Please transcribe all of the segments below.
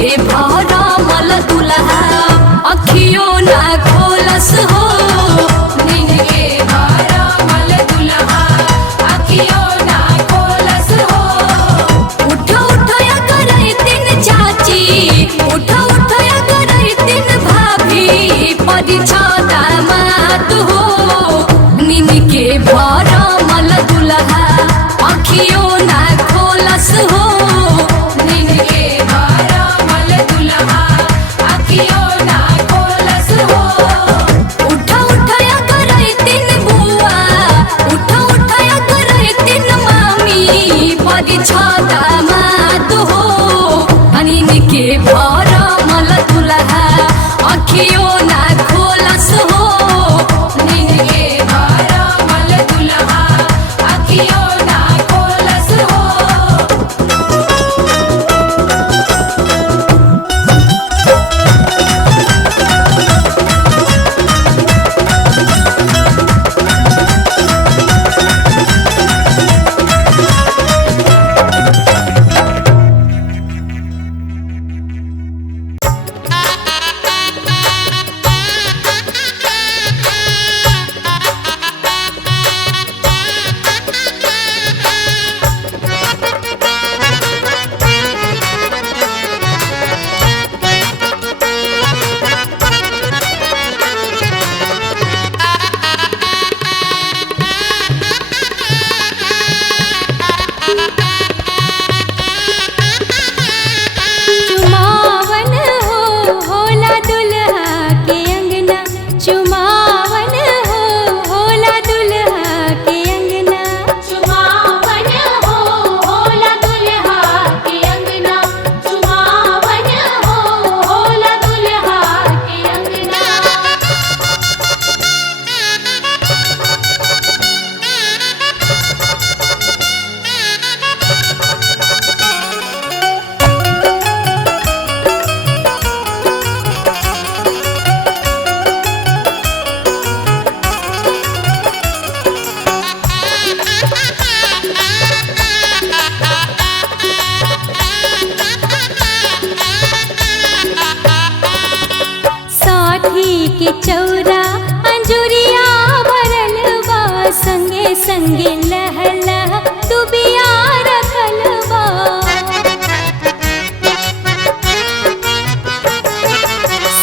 के भरमल दुल्हा अखियों ना खोलस हो। नीन के भरमल दुल्हा अखियों ना खोलस हो। उठ उठ या करे तीन चाची, उठ उठ या करे तीन भाभी, परिछा दामाद हो। नीन के भरमल दुल्हा अखियों ना खोलस हो। नीन के भरमल दुल्हा अखियों ना खोलस हो। उठ उठ या करे तीन बुआ, उठ उठ या करे तीन मामी, परिछा दामाद हो। नीन के भरमल दुल्हा अखियों ना खोलस हो। नीन के भरमल दुल्हा अखियों ना खोलस हो। चुमावन हो होला दुल्हा के अंगना, चुमावन हो होला दुल्हा के अंगना। चुमावन हो होला दुल्हा के अंगना, चुमावन हो होला दुल्हा के अंगना। साठी के चौरा अंजुरिया भरल बा, संगे संगे लहला दुबिया रखल बा।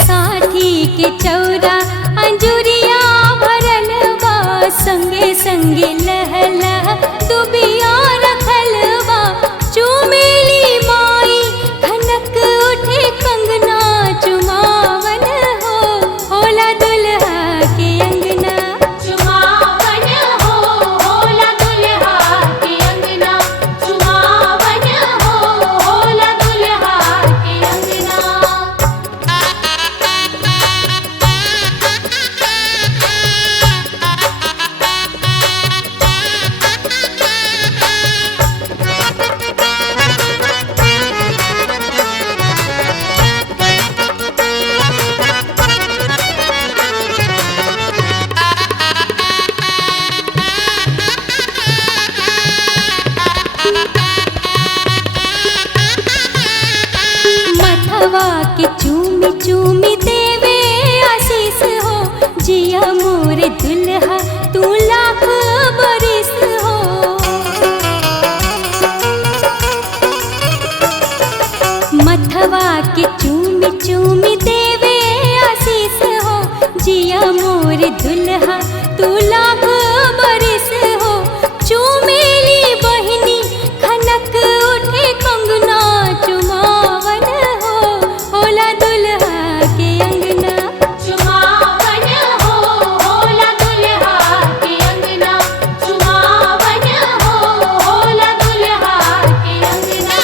साठी के चौरा अंजुरिया भरल बा, संगे संगे लहला दुबिया रखल बा। चुमेली माई खनक उठे कंगना, चुमावन हो होला दुल्हा के अंगना। चुमावन हो होला दुल्हा के अंगना, चुमावन हो होला दुल्हा के अंगना। मथवा के चूमी चूमी देवे आशीष हो। जिया मोरे दुल्हा तू लाख बरिस हो। मथवा के चूमी चूमी देवे आशीष हो। जिया मोरे दुल्हा तू लाख बरिस हो। चुमेली बहिनी खनक उठे कंगना, चुमावन हो होला दुल्हा के अंगना। चुमावन हो होला दुल्हा के अंगना, चुमावन हो होला दुल्हा के अंगना।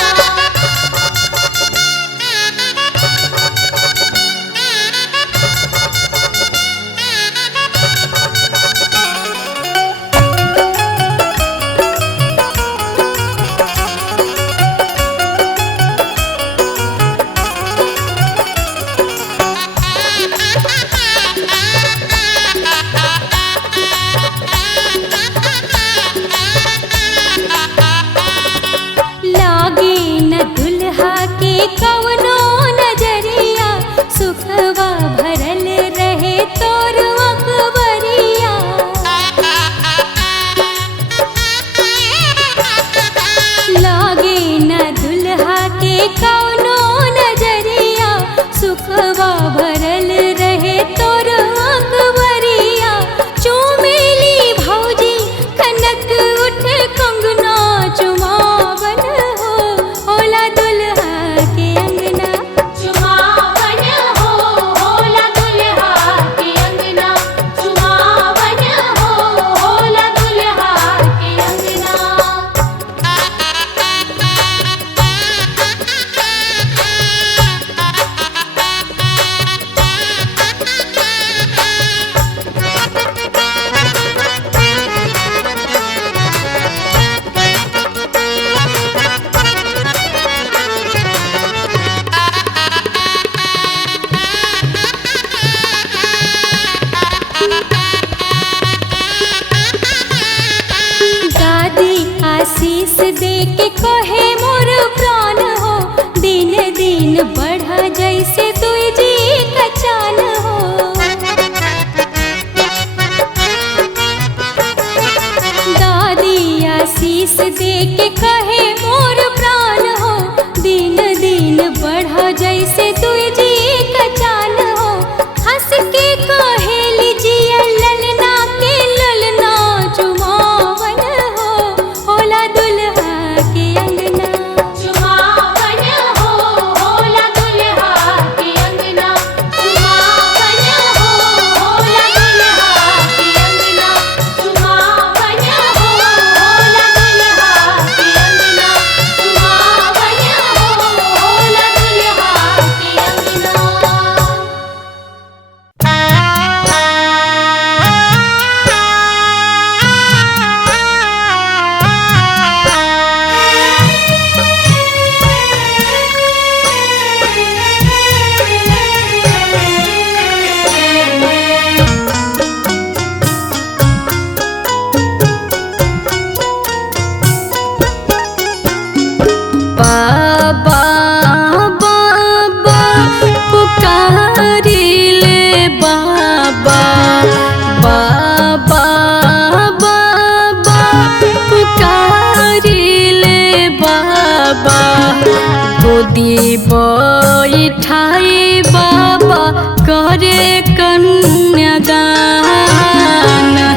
गोदी बैठाई बाबा करे कन्यादान।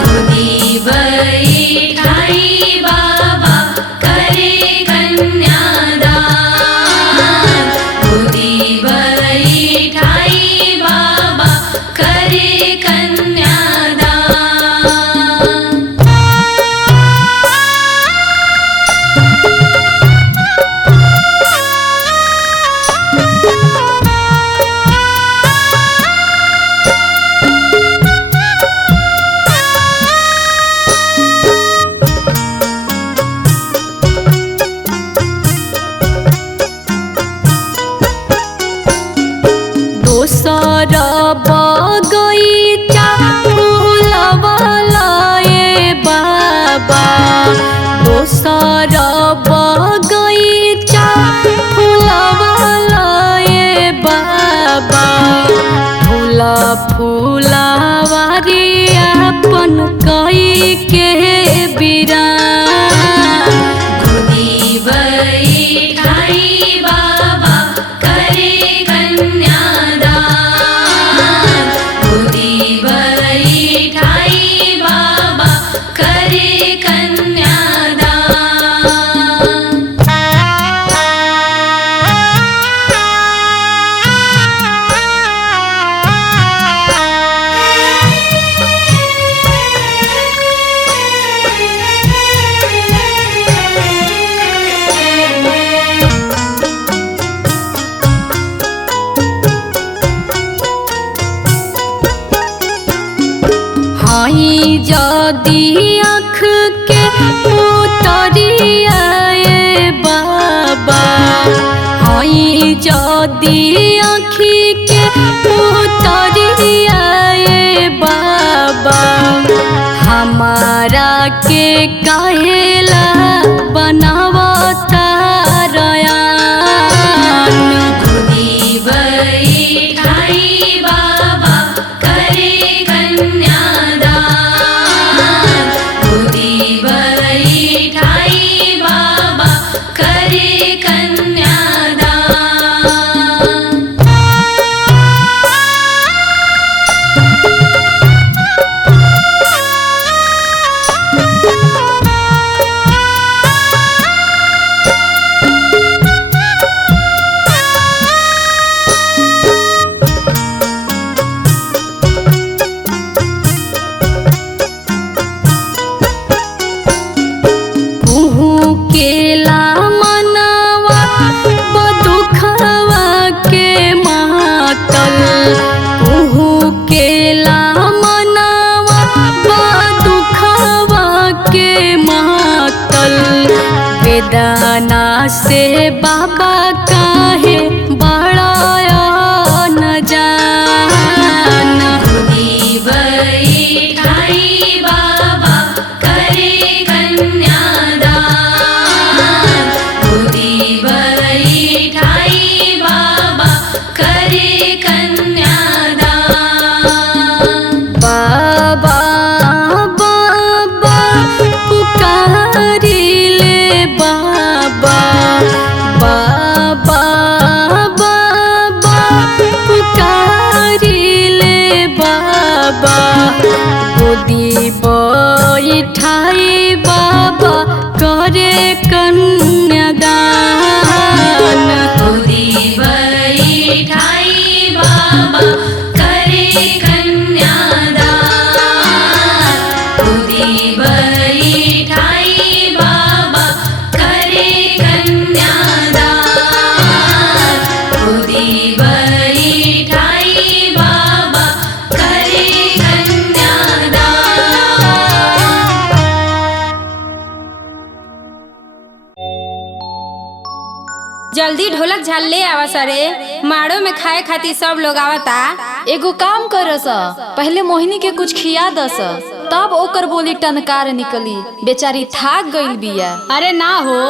गोदी बैठाई बाबा करे कन्यादान। गोदी बैठाई बाबा करे कन्यादान। दोसर बगैचा फूलवाला ये बाबा। दोसर बगैचा फूलवाला ये बाबा। फूला फूलावारी अपन कई के बिरान। गोदी बैठाई बाबा करे कन्यादान। गोदी बैठाई बाबा करे कन्यादान। हाई जदी आँख के उतरिया ये बाबा। हाई जदी आँखी के उतरिया ये बाबा। हमारा के काहेला बनावता रयान। गोदी बैठाई बाबा करे कन्यादान। गोदी बैठाई बाबा करे कन्यादान। कुहू केला मनवा बदुखवा के मातल। कुहू केला मनवा बदुखवा के मातल। वेदना से बाबा काहे बड़ा न जान। गोदी बैठाई बाबा करे कन्यादान। गोदी बैठाई बाबा करे कन्यादान। बाबा बाबा पुकारिले बाबा। बाबा बाबा पुकारिले बाबा। गोदी बैठाई बाबा करे कन्यादान। गोदी बैठाई बाबा करे कन्यादान। गोदी बैठाई बाबा करे कन्यादान। गोदी बैठाई बाबा करे कन्यादान। जल्दी ढोलक झाल ले आवा सरे। माड़ो में खाए खातिर सब लोग आवता। एगो काम करस, पहले मोहिनी के कुछ खिया दस, तब ओकर बोली टनकार निकली। बेचारी थाक गईल बिया। अरे ना हो,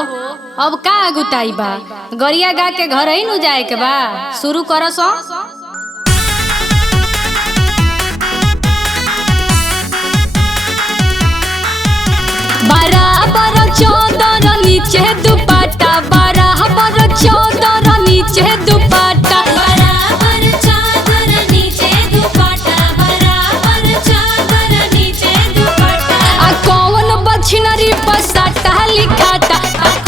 अब का अगुताई बा। गरिया गा के घर ही नु जाए के बा। शुरू करो सो। बराबर चौदर नीचे दुपट्टा, बराबर चौदर नीचे दुपट्टा, बराबर चादर नीचे दुपट्टा, बराबर चादर नीचे दुपट्टा। आ कौन बछनरी पसाटा लिखाता,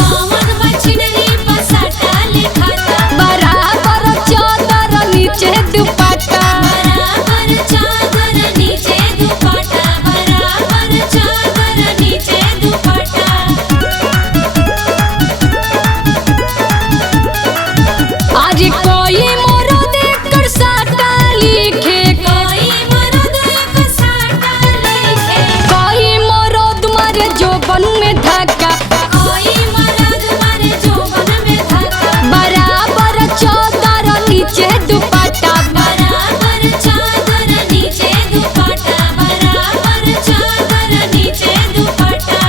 कौन बछनरी पसाटा लिखाता, बराबर चौदर नीचे दुपट्टा। बराबर चादर नीचे दुपट्टा, बराबर चादर नीचे दुपट्टा। आज कोई मोरो देखकर साटा लिखे, कोई मर्द एक साटा लिखे, कोई मोरो तुम्हारे जोबन में धक्का, कोई मर्द मारे जोबन में धक्का। बराबर चौदर नीचे दुपट्टा, बराबर चादर नीचे दुपट्टा, बराबर चादर नीचे दुपट्टा।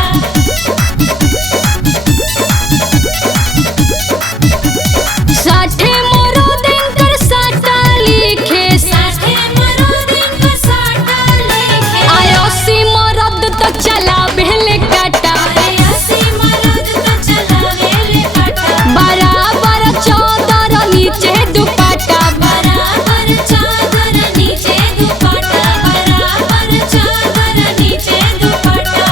साठे मोरो देखकर साटा लिखे, साठे मर्द एक साटा लिखे, आयोसी मरद तो चला बेले काटा, अरे अस्सी मर्द तो चलावे ले काटा। बराबर चौदर नीचे दुपट्टा। बराबर चादर नीचे दुपट्टा, बराबर चादर नीचे दुपट्टा।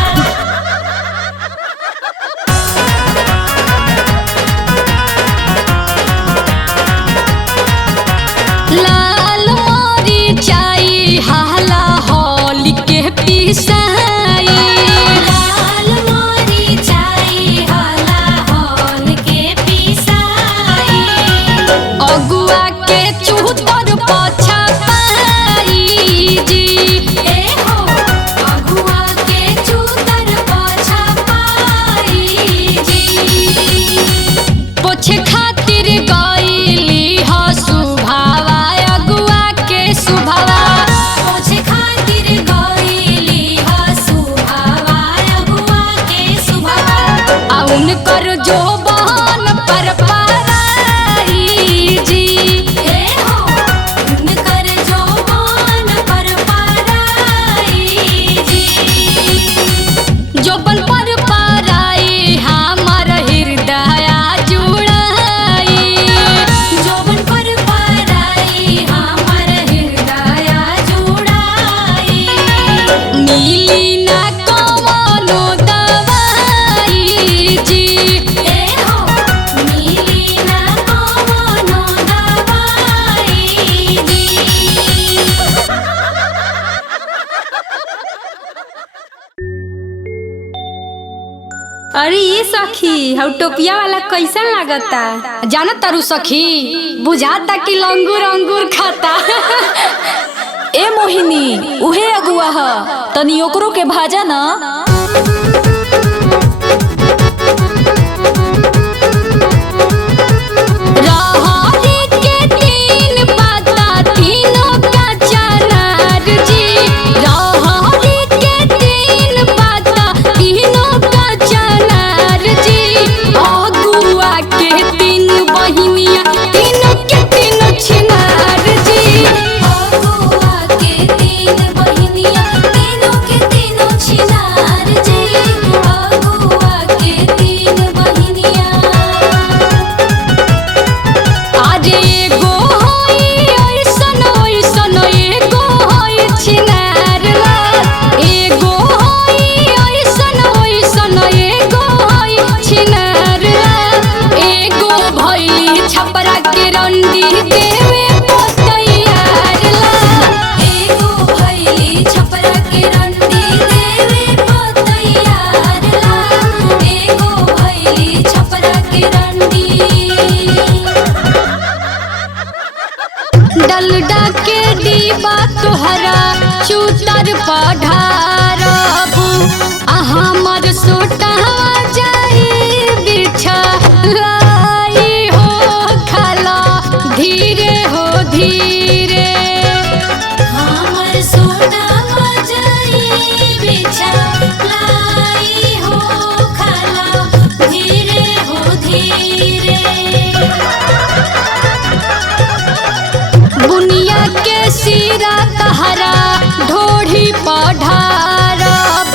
लाल मरीचाई हाला होली के पिसाई, लाल मरीचाई हाला होल के पिसाई, अगुआ के चूतर पाछा पाई जी, ए हो अगुआ के चूतर पाछा पाई जी। पोछे खातिर गईली ह सुभावा, अगुआ के सुभावा, पोछे खातिर गईली ह सुभावा, अगुआ के सुभावा। आ उनकर जो बहन पर पाराई जी, ए हो उनकर जौवन पर पाराई जी। जोबन पर पाराई हमर हृदय जुड़ाई, जौवन पर पाराई हमर हृदय जुड़ाई। मिली ना कवनो दवाई जी, ए हो मिली ना कवनो दवाई जी। अरे ये सखी हौ टोपिया वाला कैसन लागता? जानत तारू सखी, बुझाता कि लंगूर अंगूर खाता। ए मोहिनी, उहे अगुआ ह, तनी ओकरो के भाजा ना। रहरी के तीन पाता तीनों का चनार जी, रहरी के तीन पाता तीनों का चनार जी, अगुआ के तीन बहिनिया तीनों के तीनों छिनार जी, अगुआ के तीन बहिनिया तीनों के तीनों छिनार जी। अगुआ के तीन बहिनिया आज एगो होई ऐसन ऐसन, एगो होई छिनार लाल, एगो होई ऐसन ऐसन, एगो होई छिनार लाल, एगो भइली छपरा के रंडी देवे पोतैयार लाल, एगो भैली छपरा के रंडी देवे पोतैयार लाल, एगो भैली छपरा के रंडी। डलडा के डिब्बा तोहरा चूतर पढ़ारबू, आ हमर सोटा जाई बिछा लाई हो खाला, धीरे हो धीरे, हमर सोना बजाई बिछा लाई हो खाला, धीरे हो धीरे। बुनिया के सिरा तहरा ढोढ़ी पढ़ारब,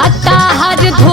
आ ताहर धो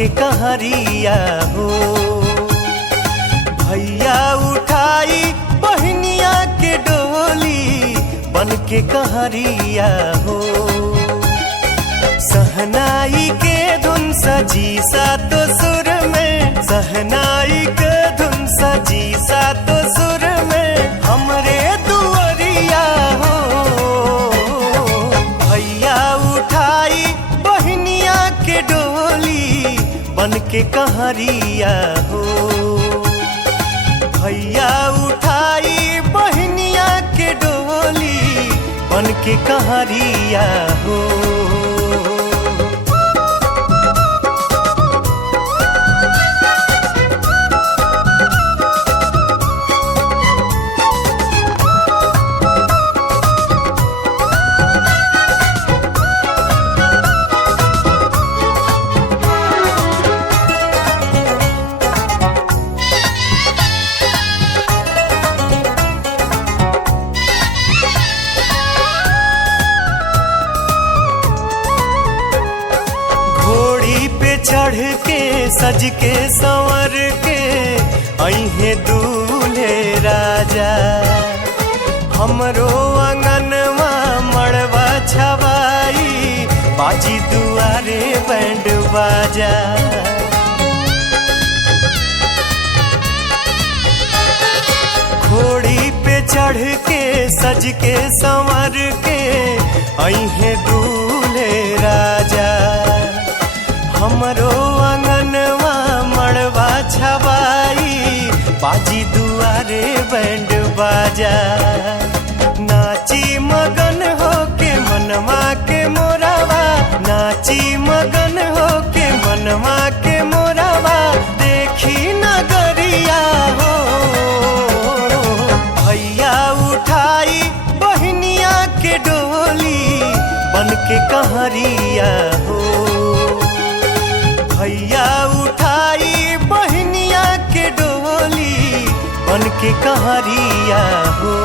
के कहरिया हो। भैया उठाई बहनिया के डोली बन के कहरिया हो। सहनाई के धुन सजी सातो सुर में, सहनाई के धुन सजी सातो सुर में हमरे दुअरिया हो। भैया उठाई बहनिया के डोली बन के कहरिया हो। भैया उठाई बहनिया के डोली बन के कहरिया हो। चढ़ के सज के संवर के अइहे दूल्हे राजा। हमरो अंगनवा मड़वा छवाई बाजी दुआरे बैंड बाजा। घोड़ी पे चढ़ के सज के संवर के अइहे दूल्हे राजा। हमरो अंगनवा मड़वा छवाई बाजी दुआरे बैंड बाजा। नाची मगन हो के मनवा के मोरावा, नाची मगन हो के मनवा के मोरावा देखी नगरिया हो। भैया उठाई बहनिया के डोली बन के कहरिया हो। भैया उठाई बहनिया के डोली बन के कहरिया हो।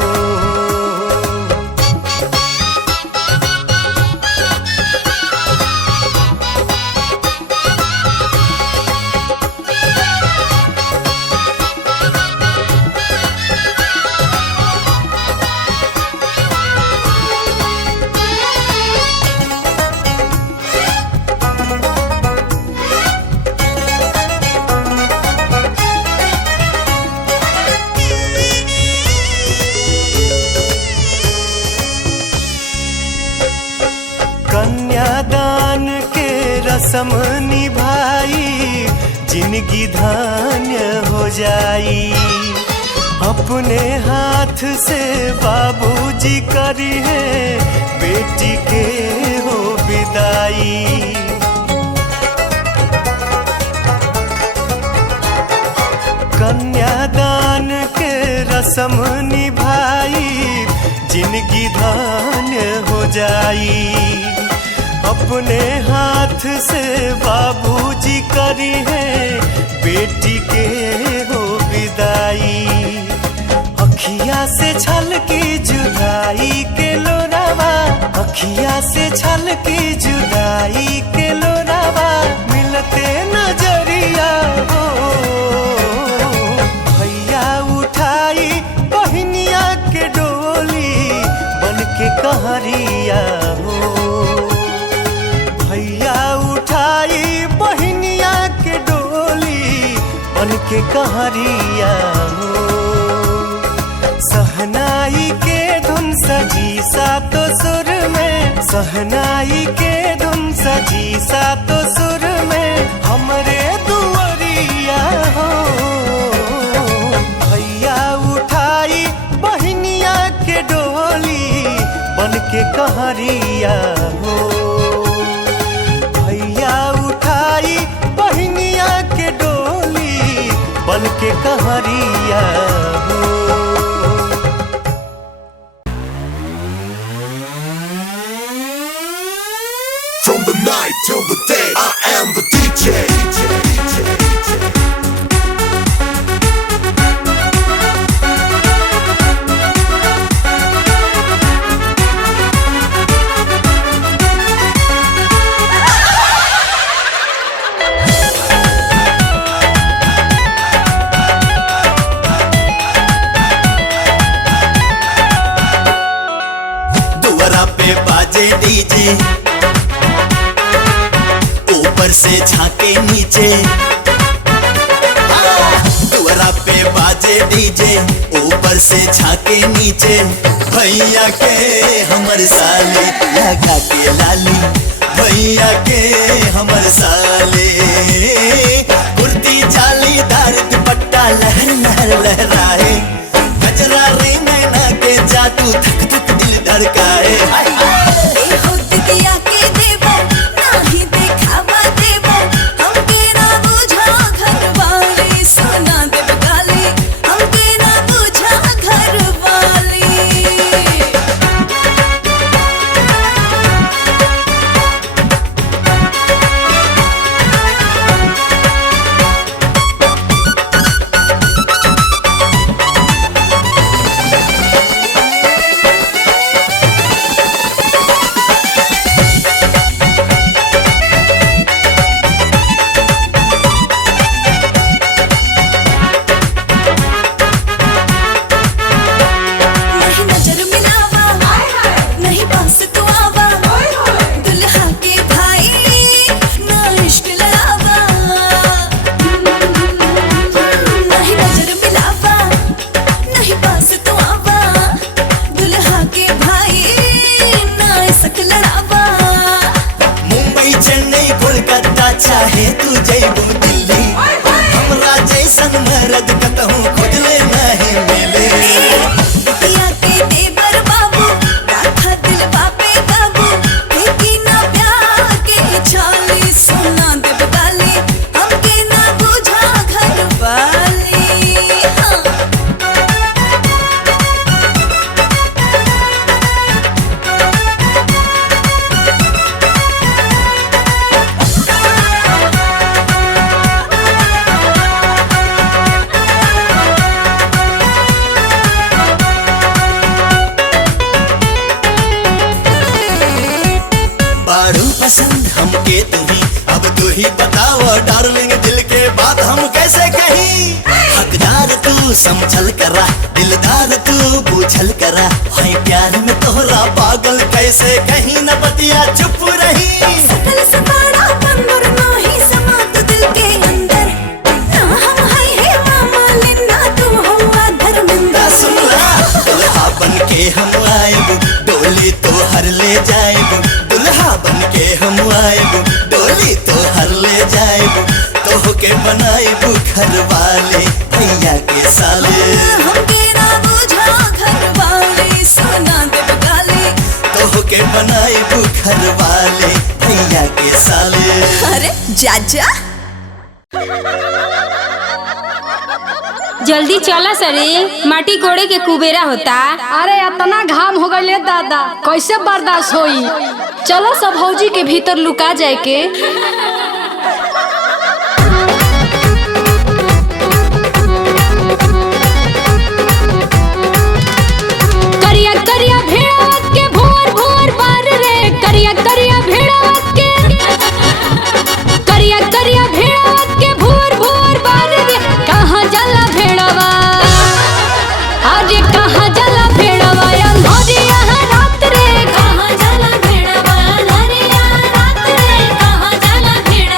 कन्यादान के रस्म निभाई जिंदगी धन्य हो जाई। अपने हाथ से बाबूजी करी है बेटी के हो विदाई। कन्यादान के रस्म निभाई जिंदगी धन्य हो जाई। अपने हाथ से बाबूजी करी है बेटी के हो विदाई। अखिया से छलकी जुदाई के लोरावा, अखिया से छलकी जुदाई के लोरावा मिलते नजरिया हो। भैया उठाई बहनिया के डोली बन के कहरिया हो। भैया उठाई बहनिया के डोली बन के कहरिया हो। सहनाई के धुन सजी सातो सुर में, सहनाई के धुन सजी सातो सुर में हमरे दुअरिया हो। भैया उठाई बहनिया के डोली बन के कहरिया हो। भैया उठाई बहनिया के डोली बन के कहरिया हो। From the night till the day, I am the DJ. बाजे डीजे, ऊपर से झांके नीचे। दुआरा पे बाजे डीजे, ऊपर से झांके नीचे। भैया के हमर साले लगा के लाली, भैया के हमर साले। कुर्ती जालीदार दुपट्टा लहर लहर लहराए, गजरा रे नैना के जादू धक धक दिल धड़काए। चाहे तू जइबू दिल्ली, हमरा जैसन मर्द कतहूँ खोजले नहीं मिले। पिया के देवर बाबू, राधा दिल बापे काबू, फेंकी ना प्यार के छाली, सोना देव गाली, हमके ना बुझा घर वाली। हाँ। बारू पसंद हमके तुम्ही, अब तू ही बताओ डार्लिंग दिल के बात हम कैसे कहीं। हकदार तू समझल करा, दिलदार तू बूझल करा, है प्यार में तोहरा पागल कैसे कहीं न बतिया चुप रही। सकल सपाड़ा पंदर नाही समा तू दिल के अंदर, ना हम है मामा लिन्ना तू हुआ धर्मेंद्र। सुनला दुल्हा बन के हम आएब, डोली तो हर ले जाएब, दुल्हा बन के हम आएब, डोली तो हर ले जाएब। तो होके बनाएब घर वाले भैया के साले, हमके ना बुझा घर वाले, सोना देव गाली, तो होके बनाएब घर वाले भैया के साले। अरे जाजा जल्दी चला सरे, माटी कोड़े के कुबेरा होता। अरे इतना घाम हो गए दादा, कैसे बर्दाश्त होई। चलो सब भौजी के भीतर लुका जाए के। करिया करिया भेड़ा के भोर भोर बार रे, करिया करिया भेड़ा के, करिया करिया भेड़ा के भोर भोर बार रे। कहाँ जला भेड़वा, आज कहाँ जला भेड़वा, अंधोरिया रात रे। कहाँ जाला भेड़वा, अंधरिया रात रे, कहाँ जाला भेड़वा।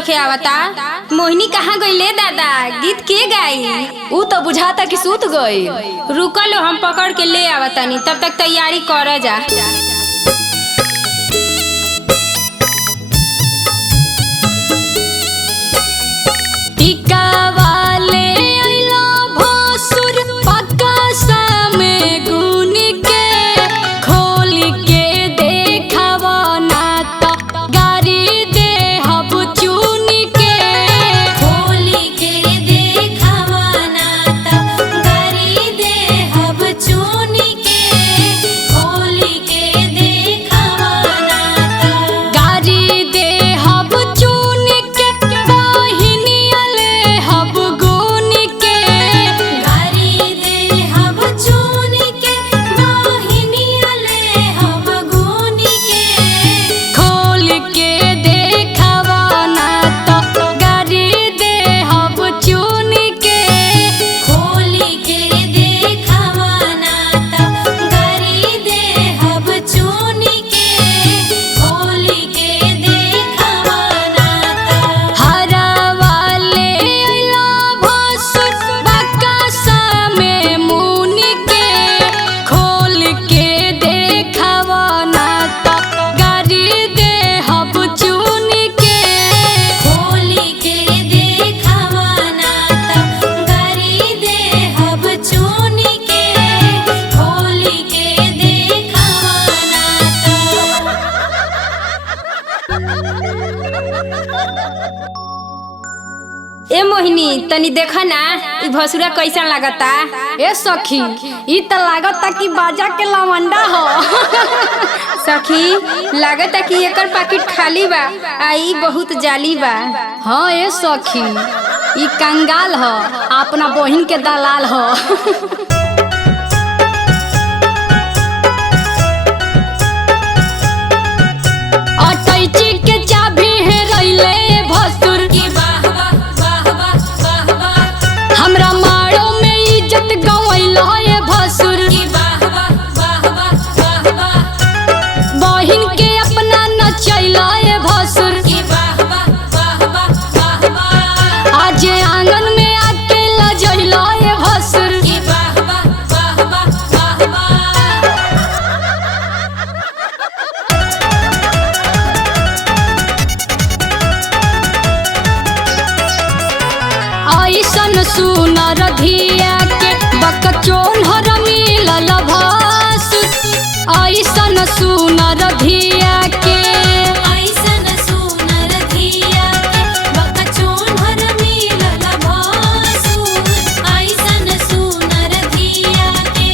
होके आवता। मोहिनी कहाँ गईले दादा? गीत के गाई? ऊ तो बुझाता कि सूत गई। रुको लो, हम पकड़ के ले आवतानी, तब तक तैयारी कर जा। टीका वाले आइला भसुर पक्का सामे गुन के खोल के देखावा ना तो गारी दे हब चुन के। खोली के देखावा ना त गारी दे हब चुनी के। खोली के देखावा ना त गारी दे हब चुन के बहिनिया ले हब गुन के। गारी दे हब चुनी के मोहिनिया ले हब गुनी के। खोल के देखावा ना तो गारी दे हब चुन के। खोली के देखावा ना त गारी दे हब चुनी के। खोली के देखावा ना त हरा वाले आइला भसुर बक्का सामे मुन के खोल के देखावा ना तो गारी दे हब चुन के। खोली के देखावा ना त गारी दे हब चुनी के। खोली के देखावा ना ए मोहिनी तनी देखा ना ई भसुरा कैसा लागता? ए सखी, ई त लागता कि बाजा के लवंडा हो। सखी लागता कि एकर पैकेट खाली बा आ ई बहुत जाली बा। हाँ ए सखी, ई कंगाल हो, अपना बहिन के दलाल हो। अटैची के चाबी हेरैले भसुर की वाह वाह वाह वाह वाह वाह। हमरा मारो में इज्जत गवैला ए भसुर। की वाह वाह वाह वाह वाह वाह। बहिन के अपना नचैला ए भसुर। की वाह वाह वाह वाह वाह वाह। आज आंगन में आके लजैला ए भसुर। की वाह वाह वाह वाह वाह वाह। ऐसन सुनर धिया के बकचोन हर मिलल भसुर। ऐसन सुनर धिया के ऐसन सुनर धिया के बकचोनहर मिलल भसुर। ऐसन सुनर धिया के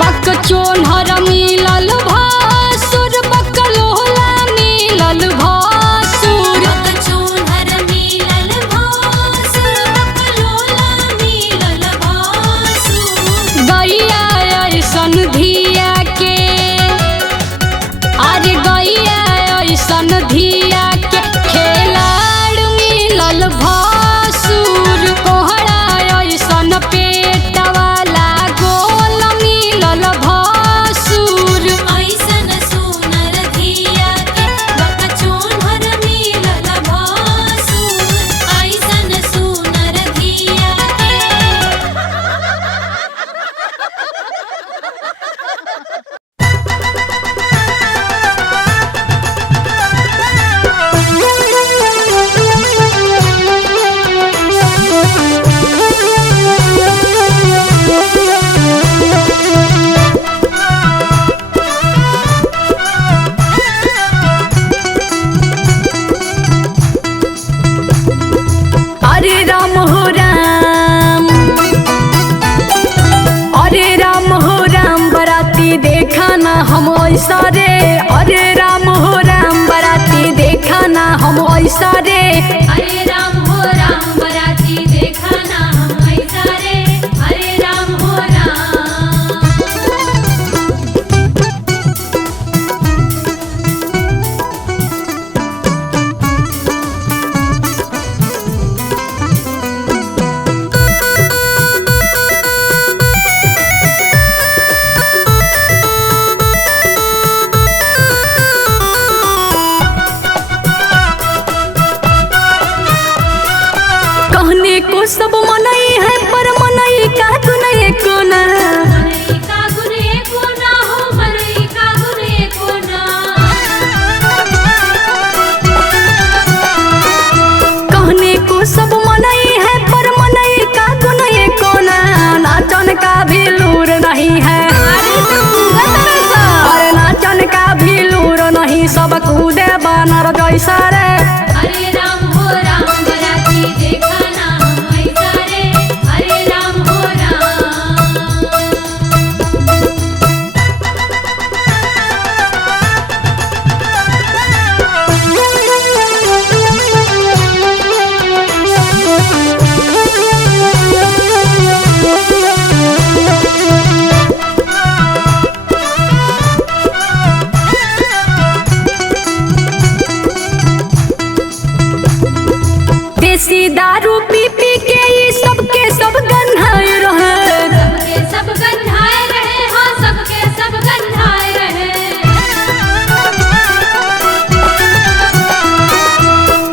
बकचोन हर मिलल भसुर। बकलोला मिलल भसुर। बकचोनहर मिलल भसुर। बकलोला मिलल भसुर। गैया ऐसन धिया के अरे गैया ऐसन धिया के खेलाड़ मिलल भसुर। कोहड़ा ऐसन पेट वाला गोल मिलल भसुर। ऐसन सुनर धिया के बकचोनहर मिलल भसुर। ऐसन सुनर धिया के अरे राम हो राम, अरे राम हो राम, बराती देखा ना हम ऐसा रे। अरे राम हो राम, बराती देखा ना हम ऐसा रे। हरे राम हो राम, बराती देखा ना हम ऐसा रे। हरे राम हो राम। को सब मनई है पर मनई का गुण एको ना। मनई का गुण एको ना हो, मनई का गुण एको ना। कहने को सब मनई है पर मनई का गुण एको ना। नाचन का भी लूर नहीं है, अरे नाचन का भी लूर नहीं, सब कूदे बानर जैसा रे। हरे राम हो राम बराती देखा ना हम ऐसा रे। हरे राम हो राम। देसी दारू पी पी के ये सबके सब गन्हाए रहे। सबके सब गंधाए रहे, हाँ सबके सब गंधाए रहे।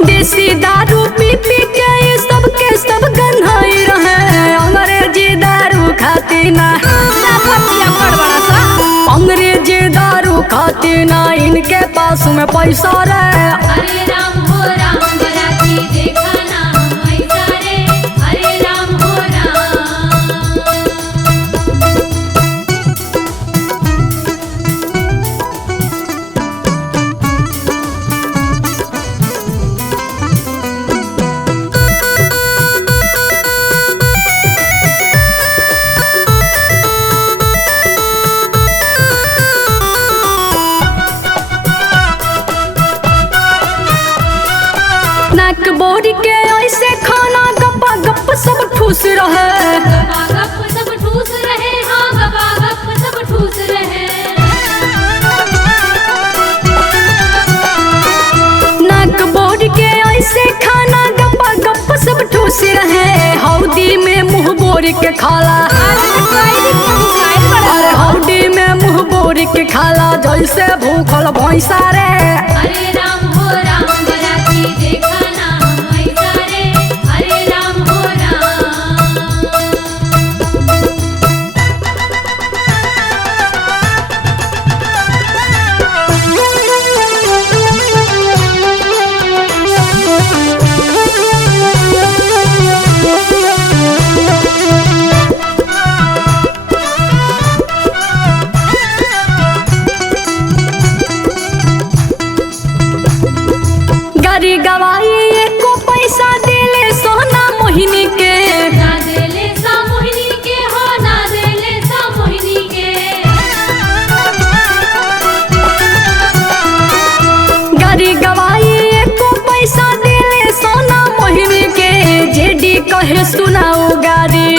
देसी दारू पी पी के ये सबके सब गन्हाए रहे। अंग्रेजी दारू खाती ना, अंग्रेजी दारू खाती ना, इनके पास में पैसा रे। हरे राम हो राम बराती देखा ना हम ऐसा रे। हरे राम हो राम। नाक बोरी के ऐसे खाना गप्पा गप सब ठूस रहे। गपा गप सब ठूस रहे, हाँ गपा गप सब ठूस रहे। नाक बोरी के ऐसे खाना गप्पा गप सब ठूस रहे। हौदी में मुंह बोरी के खाला, अरे हौदी में मुंह बोरी के खाला, जैसे भूखल भैंसा रे। हरे राम हो राम बराती देखा ना हम ऐसा रे। हरे राम हो राम। गाड़ी गवाई एको पैसा दिले सोना मोहिनी के। ना देले सा मोहिनी के, हो ना देले सा मोहिनी के। गाड़ी गवाई एको पैसा दिले सोना मोहिनी के। जेडी कहे सुनाओ गाड़ी,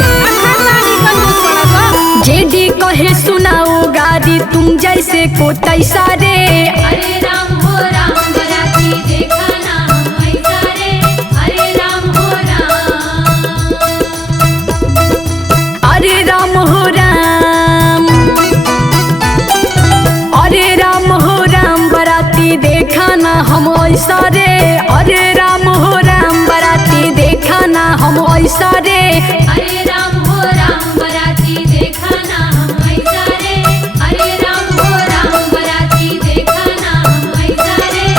जेडी कहे सुनाओ गाड़ी, तुम जैसे को तैसा रे। हरे राम हो राम बराती देखा ना हम ऐसा रे। हरे राम हो राम। अरे राम हो राम, अरे राम हो राम बराती देखा ना हम ऐसा रे। अरे राम हो राम बराती देखा ना हम ऐसा रे। हरे राम हो राम बराती देखा ना हम ऐसा रे। हरे राम हो राम बराती देखा ना हम ऐसा रे।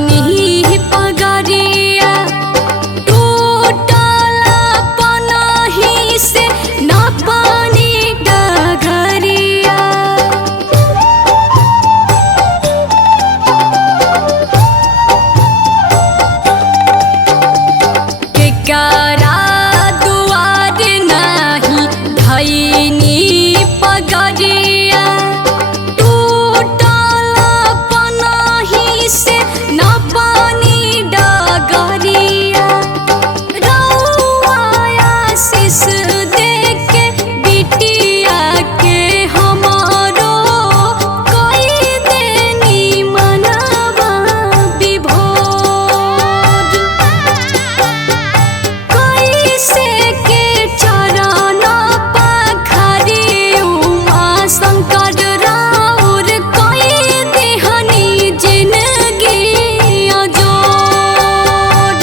पानी पगरिया टूटला पनाही से ना पानी डगरिया केकरा दुआर नाही धैनी पगरिया टूटला पनाही से ना पानी डगरिया रउआ आशीष देके बिटिया के हमारो कई देनी मनवा विभोर कैसे के चरण पखारी उमा शंकर राउर कई देहनी जिंदगी अजोर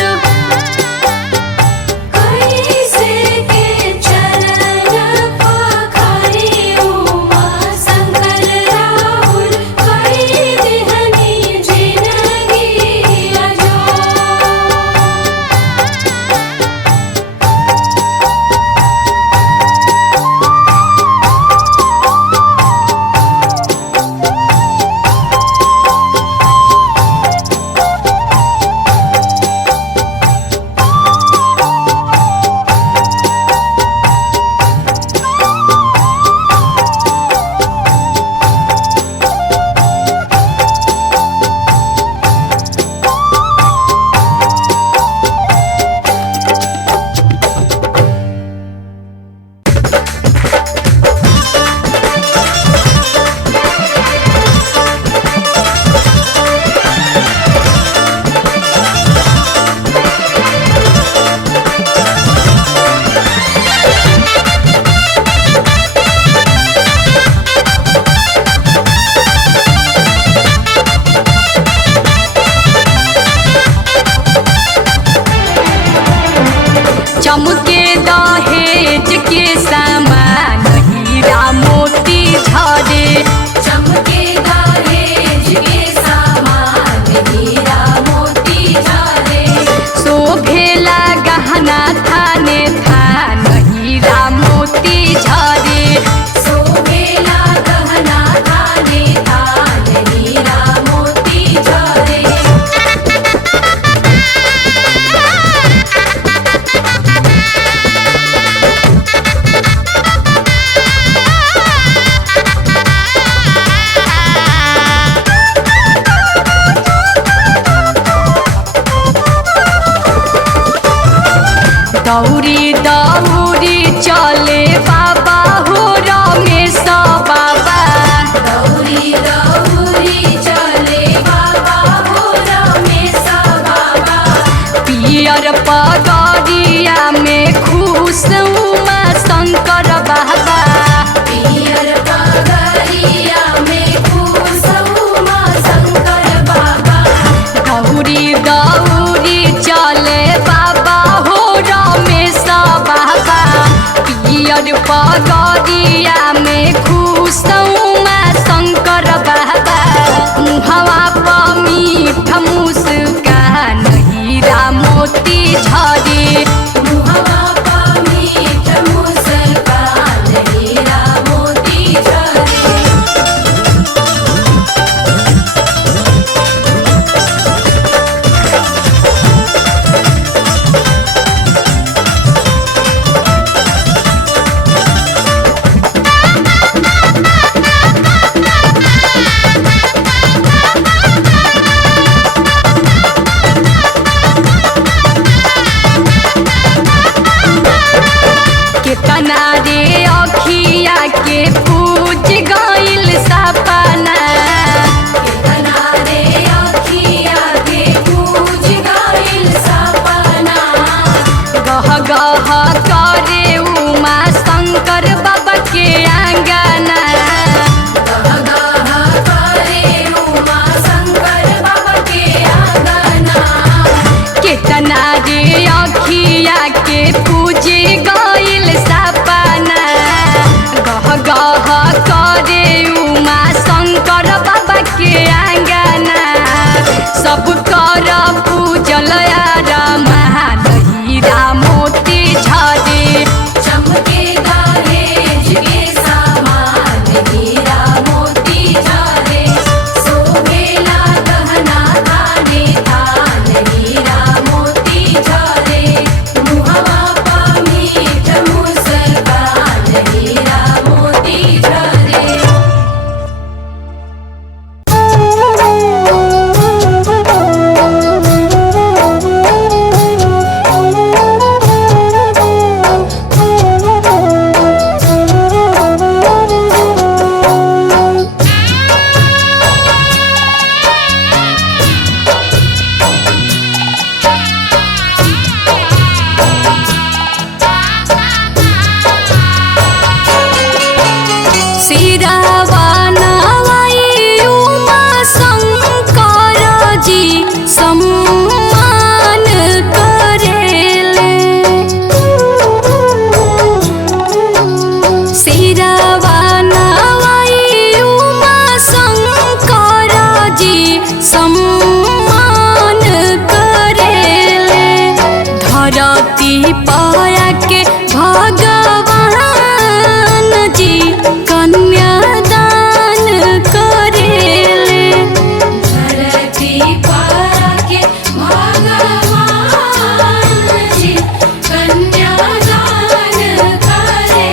कैसे के चरण पखारी उमा शंकर राउर कई देहनी जिंदगी अजोर चमके दहेज के सामान हीरा मोती झरे चमके दहेज के सामान हीरा मोती झरे शोभेला गहना थाने थान हीरा मोती झरे शोभेला गहना थाने थान हीरा मोती झरे दौरी दौरी चले बाबा हो रमेश बाबा दौरी दौरी चले बाबा हो रमेश बाबा पियर पगड़िया में खुश उमा शंकर बाबा पियर पगड़िया में खुश उमा शंकर बाबा दौरी दौरी चले बाबा हो रमेश बाबा पियर पगड़िया में खुश उमा शंकर बाबा मुहवा पर मीठ मुस्कान हीरा मोती झरे मुहवा पर मीठ मुस्कान हीरा मोती झरे धरती पाया के भगवान जी कन्यादान करेले। धरती पाया के भगवान जी कन्यादान करे।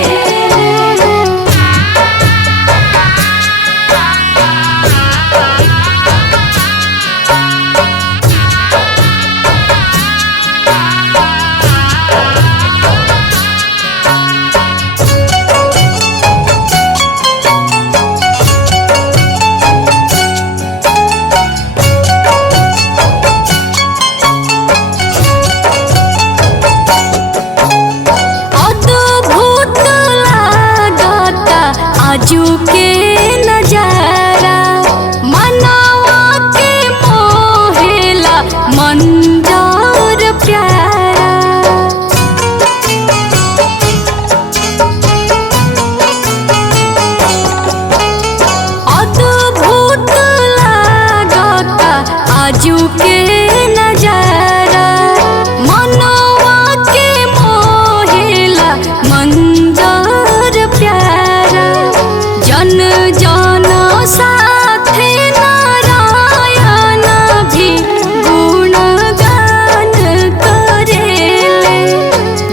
अद्भुत लागता आजू के नजारा, मनवा के मोहेला मंजर प्यारा। अद्भुत लागता आजू के नजारा, मनवा के मोहेला मंजर प्यारा। जन जन साथे नारायण भी गुणगान करेले।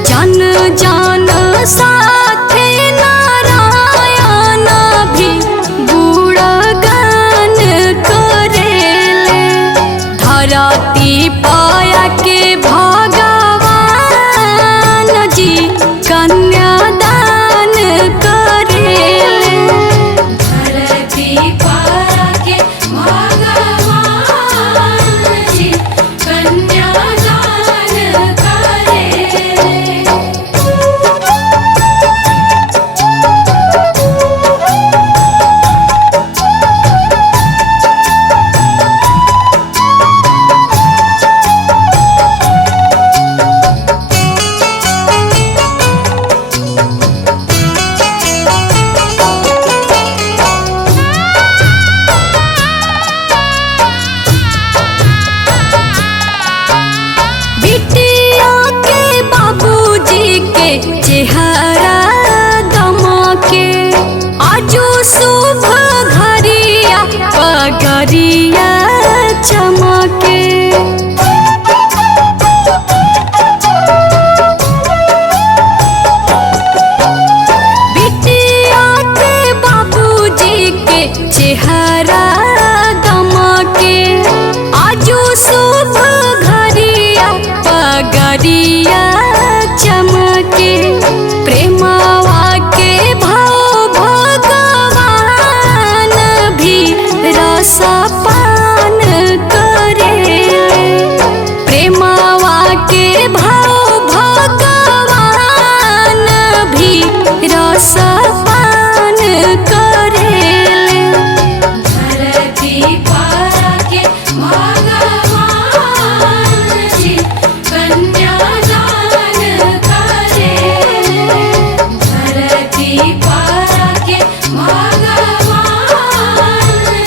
जन जन साथे नारायण भी गुणगान करेले। धरती पाया के भगवान जी कन्यादान करेले। धरती पाया के भगवान जी कन्यादान करे। बिटिया के बाबूजी के चेहरा दमके, आजू शुभ घरिया पगरिया चमके। बिटिया के बाबूजी के चेहरा दमके, आजू शुभ घरिया पगरिया चमके। प्रेमवा के भाव भगवान भी रसपान करेले। प्रेमवा के भाव भगवान भी रसपान करेले। धरती पाया के भगवान जी कन्यादान करे। धरती पाया के भगवान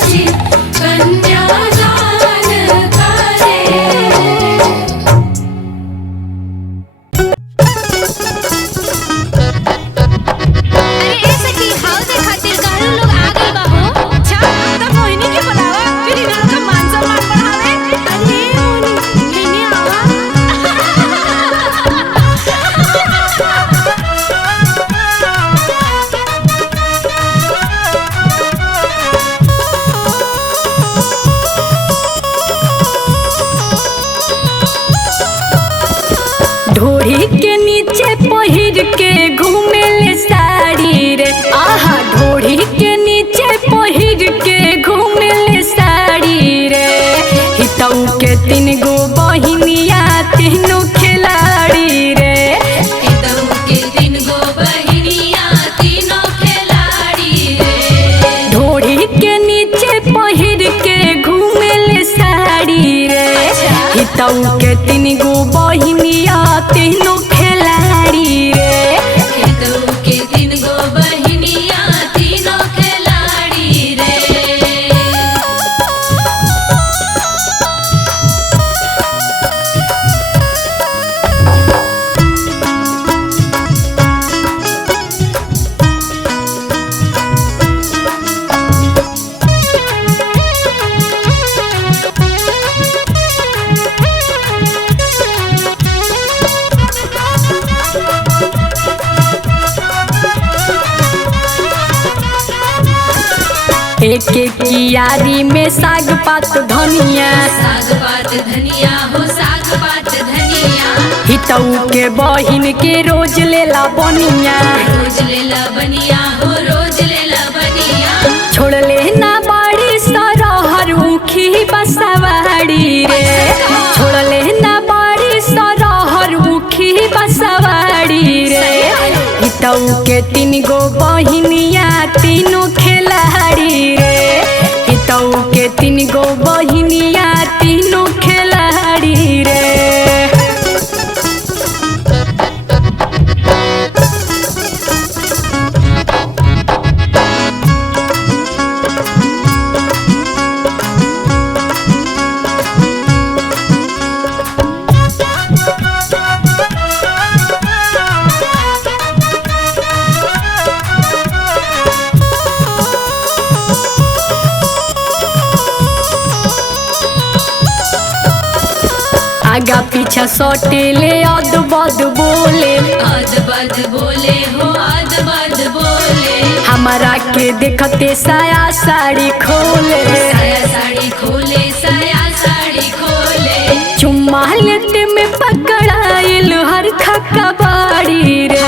जी कन्यादान करे। अरे ए सखी हाउ दे खातिर गारू लोग आ गइल बा हो। अच्छा तब मोहिनी के बुलावा, फिर इन लोग का मान सम्मान बढ़ावे। अरे लेने आवा। ढोरी के नीचे पहिर के घूमेले साड़ी रे। आहा ढोरी के नीचे पहिर के घूमेले साड़ी रे। हितऊ के 3 गो बहिनिया तीनों खिलाड़ी रे। हितऊ के 3 गो बहिनिया तीनों खिलाड़ी रे। ढोरी के नीचे पहिर के घूमेले साड़ी रे। हितऊ के 3 गो बहिनिया तीनों खिलाड़ी रे। हितऊ के 3 गो बहिनिया तीनों खिलाड़ी रे। एक कियारी में साग पात धनिया, साग पात धनिया हो साग पात धनिया, हितऊ के बहिन के रोज लेला बनिया, रोज लेला बनिया हो रोज लेला बनिया। छोड़ लेना बाड़ी सरहर उखी बसवाड़ी रे, छोड़ लेना बाड़ी सरहर उखी बसवाड़ी रे। हितऊ के 3 गो बहिनिया तीनों खिलाड़ी रे, हितऊ के 3 गो बहिनिया तीनों खिलाड़ी रे। आगा पीछा सटेले अद बद बोले, आद बद बोले हो आद बद बोले, हमारा के देखते साया साड़ी खोले, साया साड़ी खोले साया साड़ी खोले। चुम्मा लेते में पकड़ाइल हर खक्का बाड़ी रे,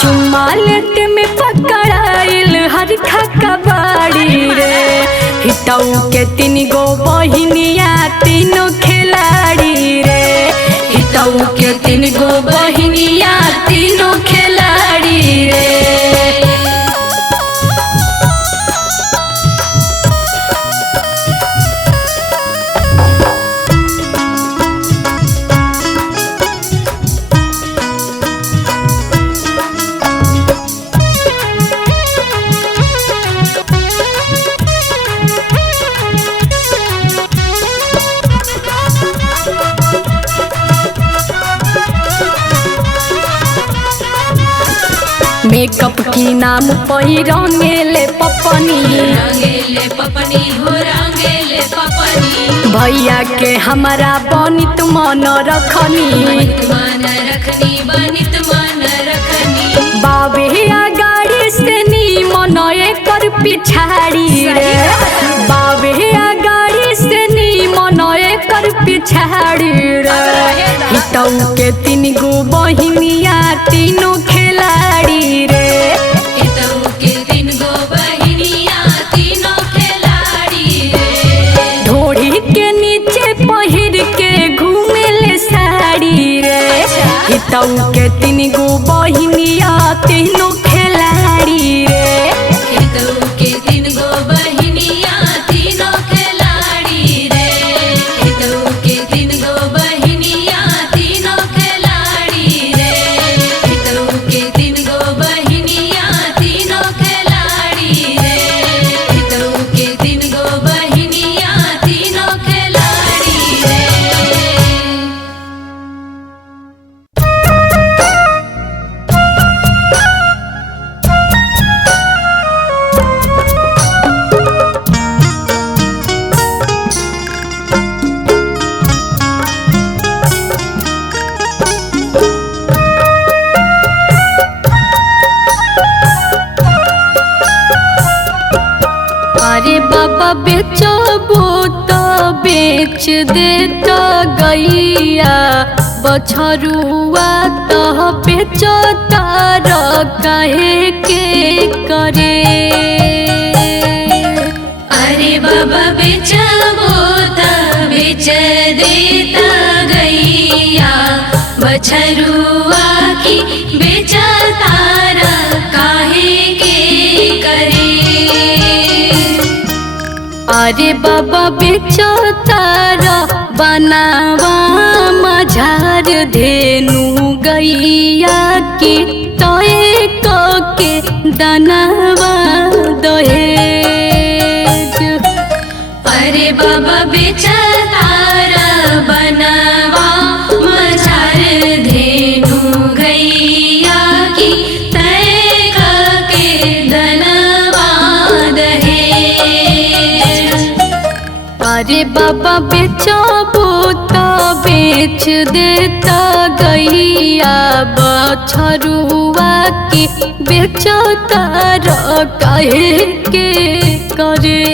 चुम्मा लेते में पकड़ाइल हर खक्का बाड़ी रे। हितऊ के 3 गो बहिनिया तीनों खिलाड़ी रे, हितऊ के 3 गो बहिनिया तीनों खिलाड़ी रे। मेकअप की नाम पही रंगेले पपनी, रंगेले पपनी हो रंगेले पपनी, भैया के हमारा बनित मन रखनी, मन रखनी बनित मन रखनी। बाबे गाड़ी से नी मन एकर पिछाड़ी रे, बाबे गाड़ी से नी मन एकर पिछाड़ी रे। हितऊ के 3 गो बहिनिया तीनों खिलाड़ी रे, हितऊ के 3 गो बहिनिया तीनों खिलाड़ी रे। ढोड़ी के नीचे पहिर के घूमेले साड़ी रे, हितऊ के 3 गो बहिनिया तीनों खिलाड़ी रे। हितऊ के 3 गो बहिनिया तीनों खिलाड़ी रे, हितऊ के 3 गो बहिनिया तीनों खिलाड़ी रे, हितऊ के 3 गो बहिनिया तीनों खिलाड़ी रे, हितऊ के 3 गो बहिनिया तीनों खिलाड़ी रे। अरे बाबा बेचबो तो बेच देता गैया, बछरुआ तो बेचता काहे के करे। अरे बाबा बेचबो त बेच देता गैया, बछरुआ की बेचता काहे के करे। अरे बाबा बेचता बनावा मझार धेनु गैया की, तोए को के दनवा दहेज। अरे बाबा बेचता बनवा मझार धेनु गैया की, तय के दनवा दहेज। अरे बाबा बेचबो तो बेच देता गैया, बछरुआ की बेचता काहे के करे।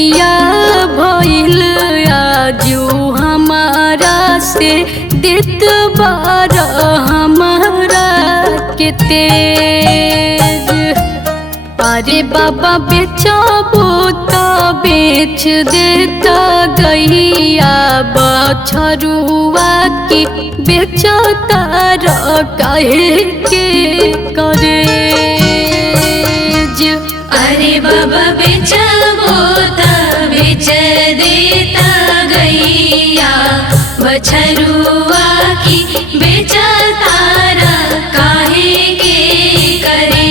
गैया भइल आजू हमारा से देत बार हमारा के तेज। अरे बाबा बेचबो तो बेच देता गैया बछरुआ की बेचता काहे के करे। अरे बाबा बेचबो त बेच देता गैया बछरुआ की बेचता काहे के करे।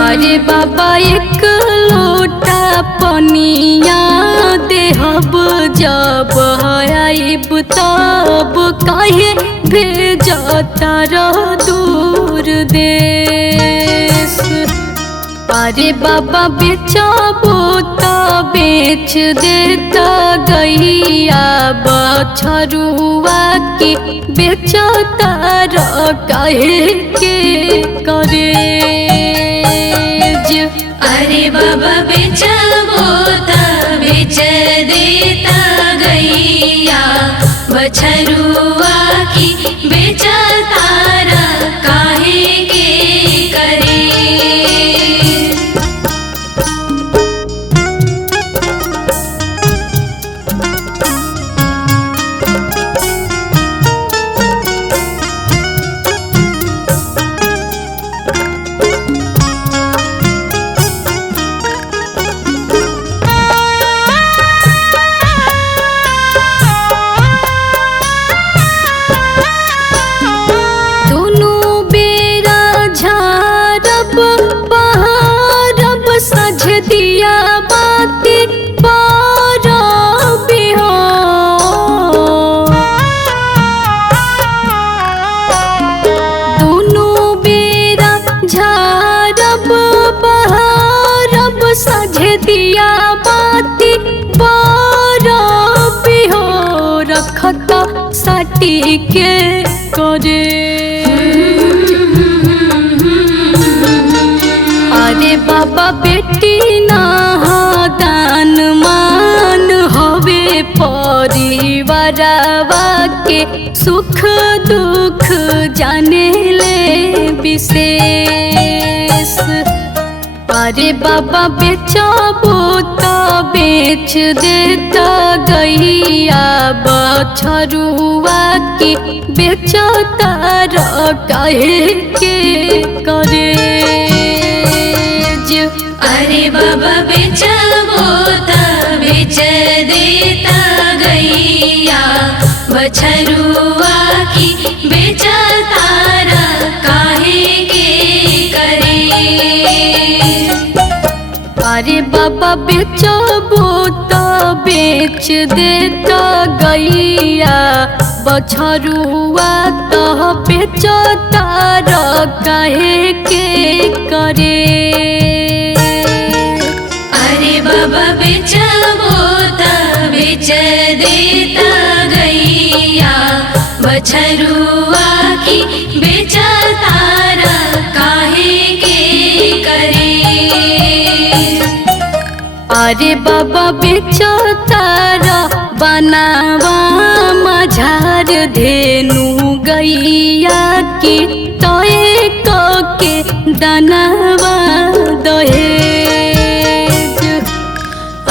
अरे बाबा एक लोटा पनिया देहब जब आइब तब काहे भेजता दूर देश। अरे बाबा बेचबो तो बेच देता गैया बछरुआ की बेचता काहे के करे। अरे बाबा बेचबो त बेच देता गैया बछरुआ की बेचता काहे के करे। दिया बाती दोनों बेरा झारब बहारब सझे दिया बाती हो रखता साटी के करे। अरे बाबा बेटी ना दान मान हवे परिवारवा के सुख दुख जाने ले विशेष। अरे बाबा बेचबो तो बेच देता गैया बछरुआ की बेचता काहे के करे। अरे बाबा बेचबो त बेच देता गैया बछरुआ की बेचता काहे के करे। अरे बाबा बेचबो तो बेच देता गैया बछरुआ तो बेचता काहे के करे। अरे बाबा बेचबो त बेच देता गैया बछरुआ की बेचता काहे के करे। अरे बाबा बेचता बनावा मझार धेनु गैया की तोए के दानवा दहेज।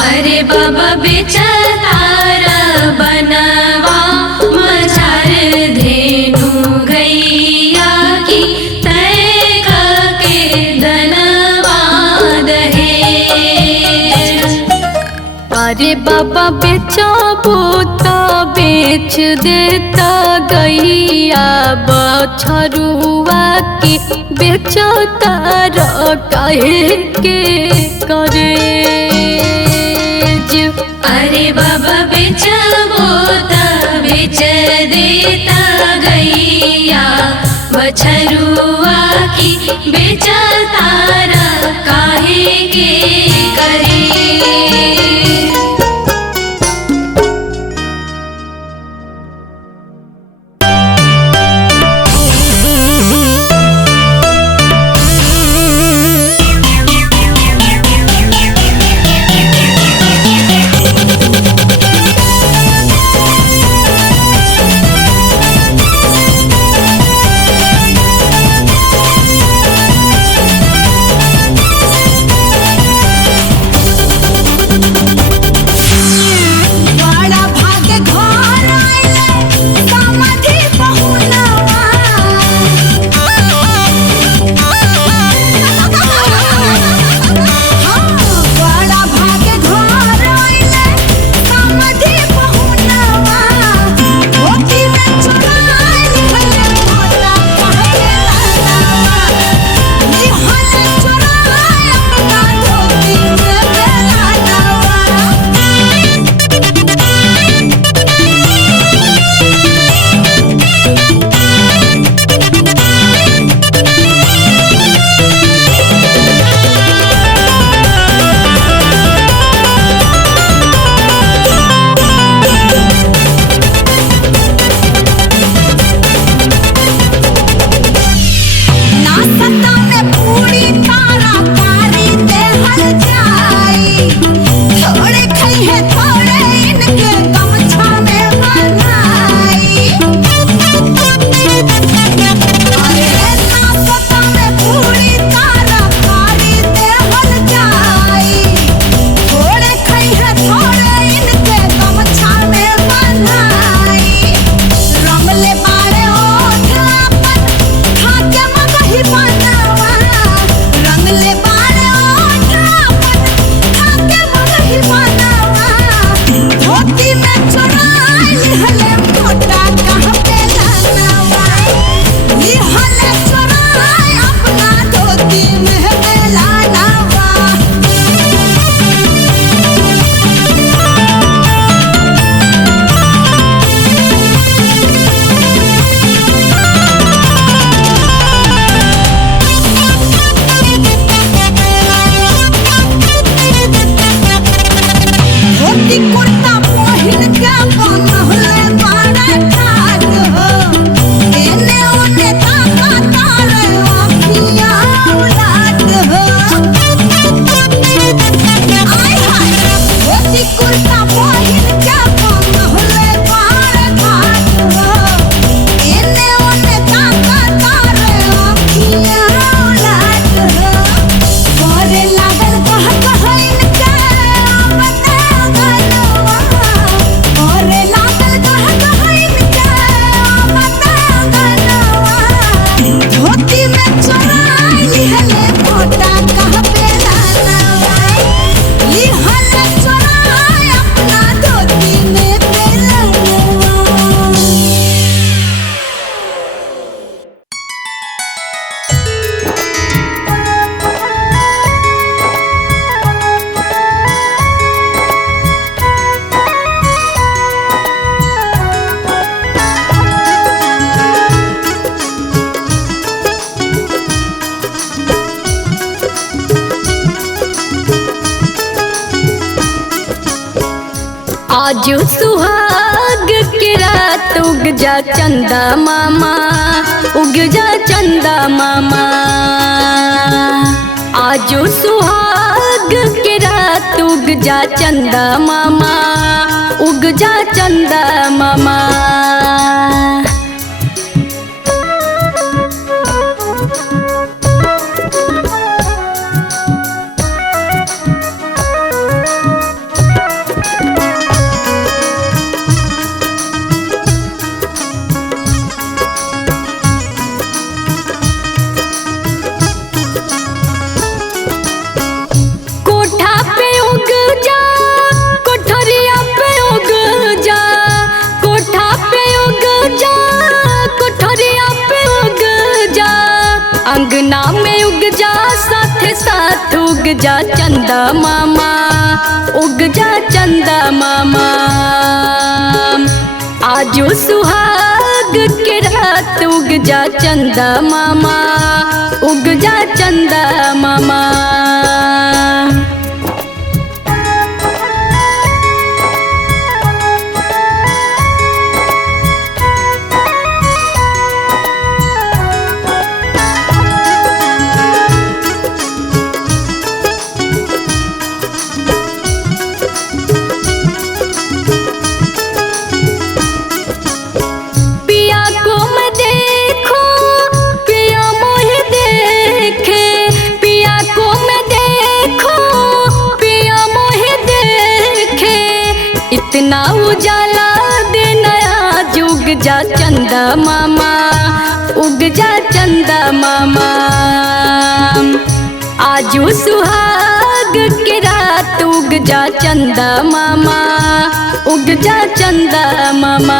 अरे अरे बाबा बेचतारा बनवा मझार धेनु गैया की तय के धनवा दहेज। अरे बाबा बेचबो तो बेच देता गैया बछरुआ के बेचता काहे के करे। अरे बाबा बेचबो त बेच देता गैया बछरुआ की बेचतारा काहे के करे। आज सुहाग के रात उग जा चंदा मामा, उग जा चंदा मामा। आज सुहाग के रात उग जा चंदा मामा, उग जा चंदा मामा। जा चंदा मामा, उग जा चंदा मामा। आजो सुहाग के रात उग जा चंदा मामा, उग जा चंदा मामा। पिया को मैं देखो पिया मोहे देखे, पिया को मैं देखो पिया मोहे देखे। इतना उजाला दे नया जुग जा चंदा मामा, उग जा चंदा मामा। आजू सुहाग के रात उग जा चंदा मामा, उग जा चंदा मामा।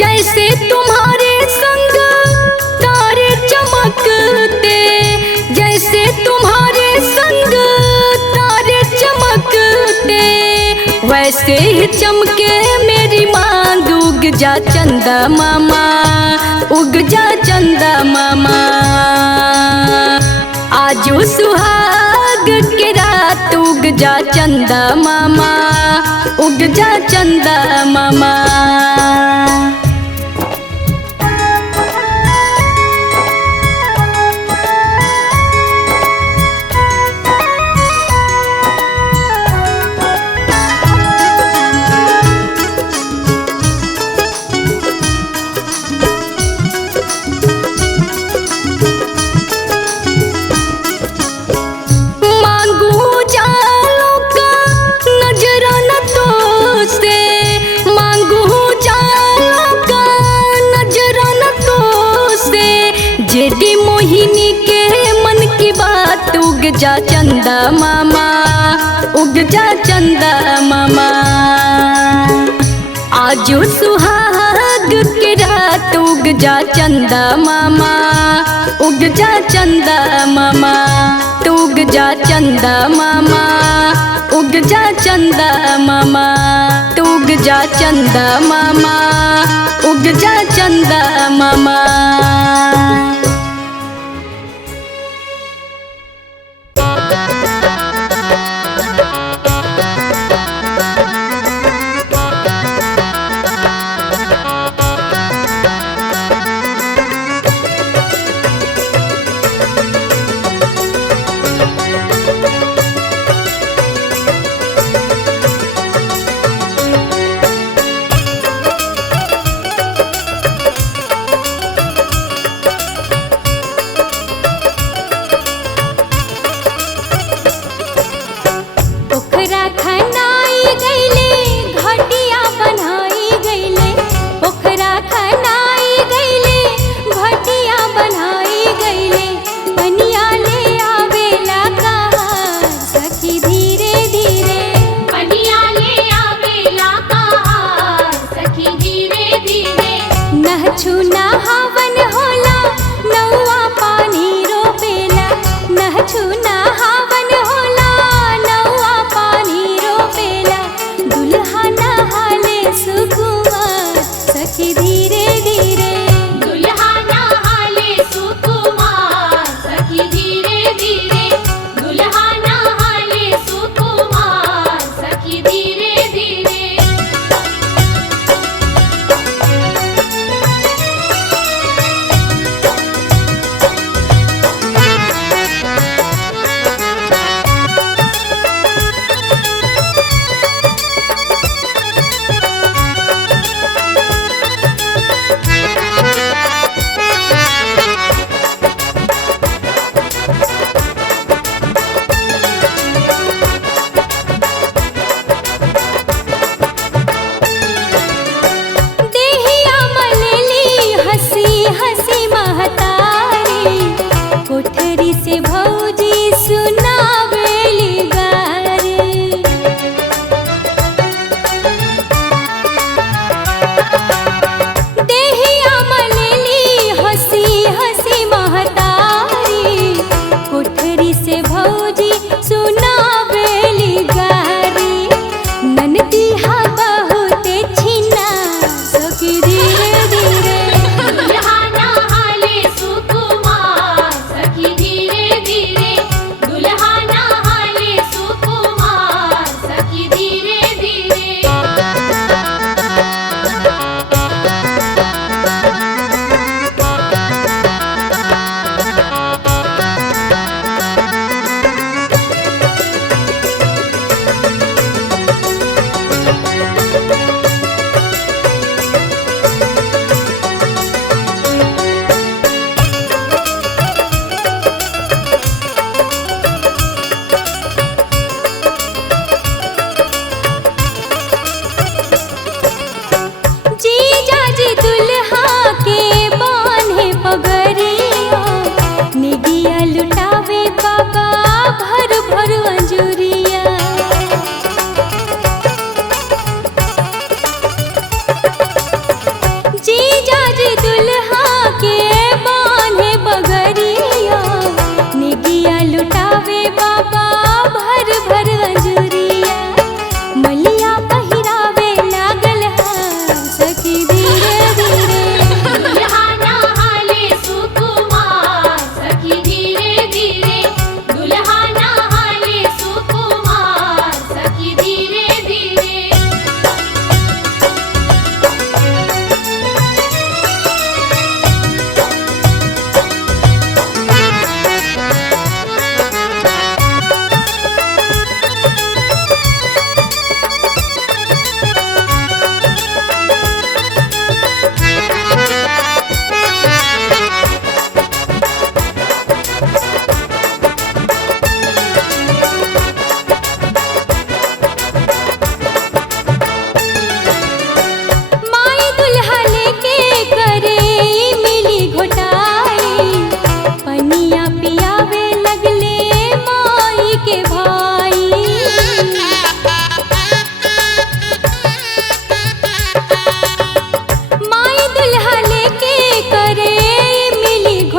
जैसे तुम्हारे संग तारे चमकते, जैसे तुम्हारे संग तारे चमकते, वैसे ही चमके मेरी मांग। उग जा चंदा मामा, उग जा चंदा मामा। आजो सुहाग के रात उग जा चंदा मामा, उग जा चंदा मामा। मांगू जालों का नजराना तो से, मांगू जालों का नजराना तो से। जेडी मोहिनी के मन की बात उग जा चंदा मामा, उग जा चंदा मामा। आजो सुहाग के रात उग जा चंदा मामा, उग जा चंदा मामा। तू उग जा चंदा मामा, उग जा चंदा मामा। तू उग जा चंदा मामा, उग जा चंदा मामा।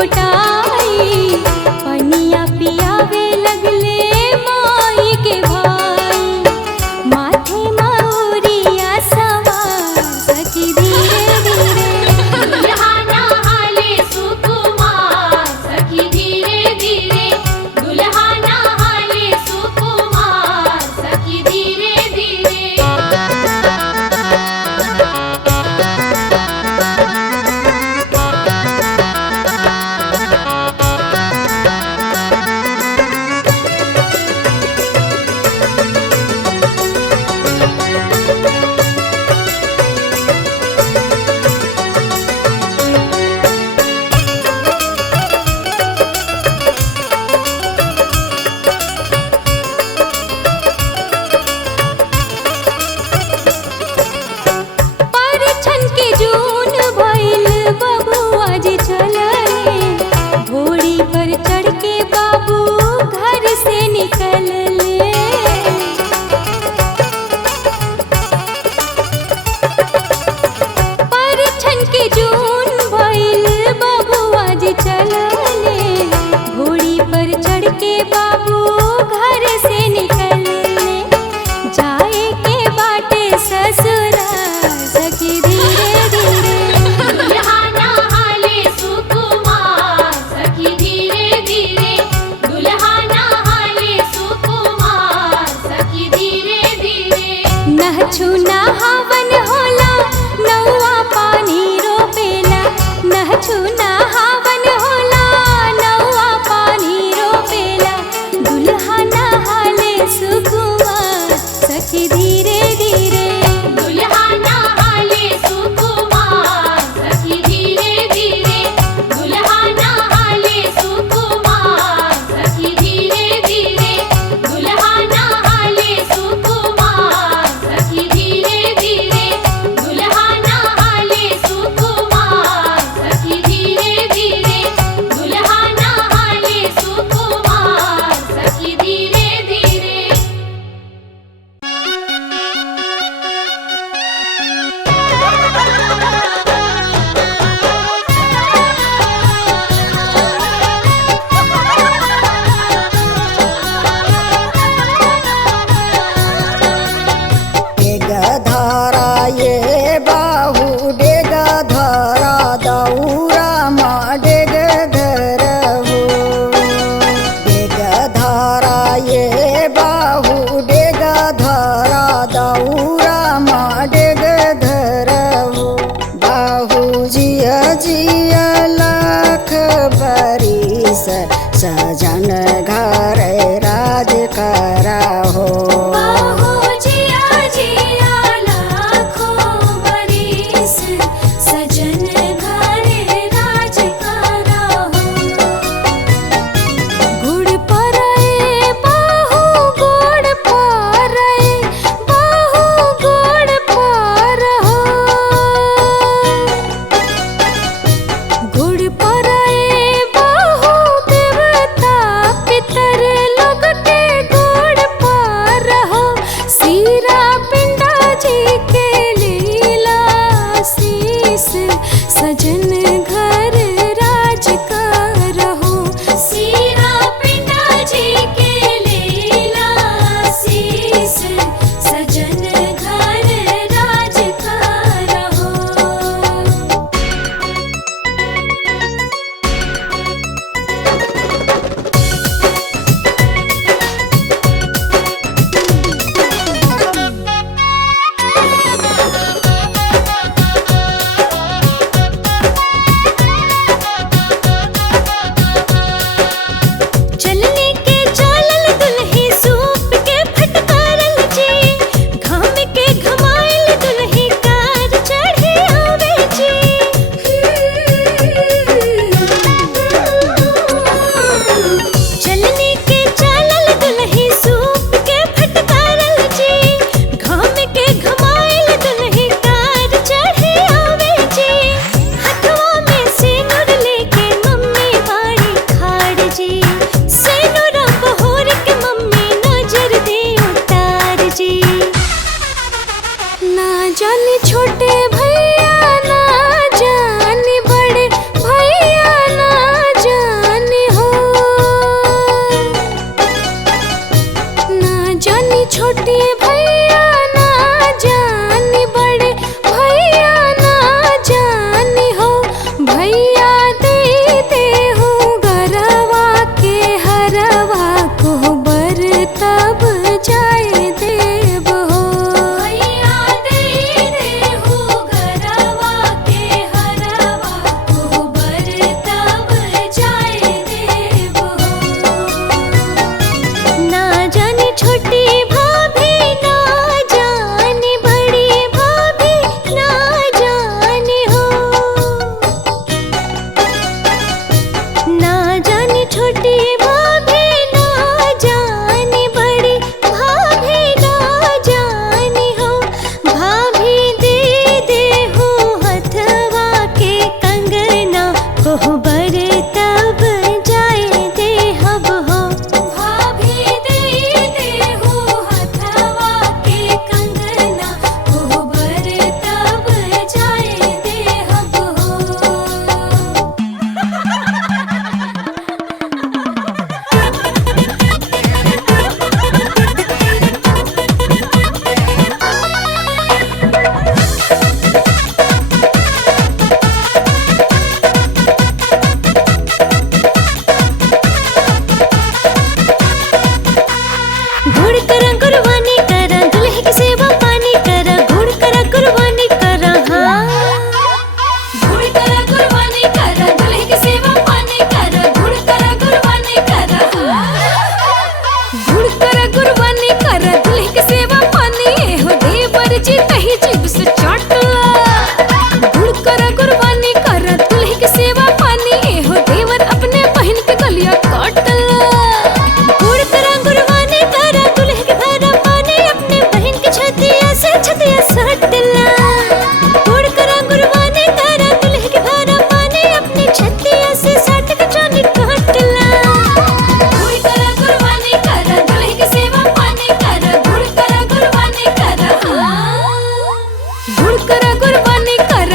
घोटाई पनिया पियावे लगले माई के भाई माथे मौरिया सवार सखी धीरे धीरे दुल्हा नहाले सुकुमार सखी धीरे धीरे दुल्हा नहाले सुकुमार सखी धीरे धीरे परछन के जून भइल बबुआ जी चलले घोड़ी पर चढ़ के बाबू घर से निकलले परछन के जून भइल बबुआ जी चलले घोड़ी पर चढ़ के बाबू घर से निकलले जाए के बाटे ससुराल सखी धीरे धीरे दुल्हा नहाले सुकुमार सखी धीरे धीरे दुल्हा नहाले सुकुमार सखी धीरे धीरे नहछु नहावन होला नौआ पानी रोपेला नहछु नहावन होला नौआ पानी रोपेला दुल्हा नहाले सुकुमार सखी धीरे धीरे दुल्हा नहाले सुकुमार सखी धीरे धीरे दुल्हा नहाले सुकुमार सखी धीरे धीरे दुल्हा नहाले सुकुमार सखी धीरे धीरे दुल्हा नहाले सुकुमार सखी धीरे धीरे दुल्हा नहाले सुकुमार सखी धीरे धीरे डेगधारा ये बाहू डेगधारा दौरा मा डेग घर हो डेगधारा ये बाहू डेगधारा दौरा मा डेग घर हो बाहू जिया जिया लाख बरिस सजन घर राज करा हो बाहु जिया जिया लाखों बरिस सजन घर राज करा हो गुड़ परए बाहु गुड़ परए बाहु गुड़ पर हो गुड़ परए बाहु देवता शुक्र गुरबानी कर